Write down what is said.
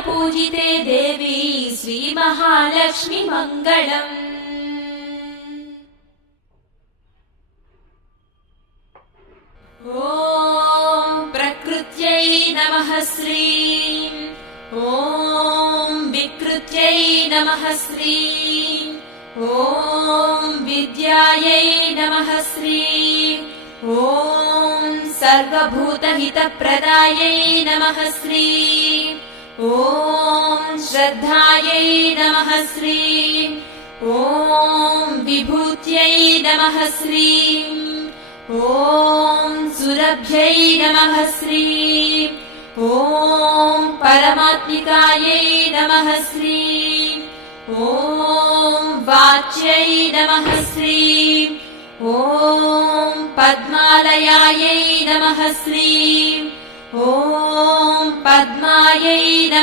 पूजिते देवी श्रीमहालक्ष्मी मङ्गलम्। ॐ प्रकृत्यै नमः श्रीं। ॐ विकृत्यै नमः श्रीं। ॐ विद्यायै नमः श्रीं। ॐ सर्वभूतहितप्रदायै नमः श्रीं। ॐ श्रद्धायै नमः श्रीं। ॐ विभूत्यै नमः श्रीं। ॐ सुरभ्यै नमः श्रीं। ॐ परमात्मिकायै नमः श्रीं। ॐ वाच्यै नमः श्रीं। ॐ पद्मालयायै नमः श्रीं। ॐ पद्मायै नमः।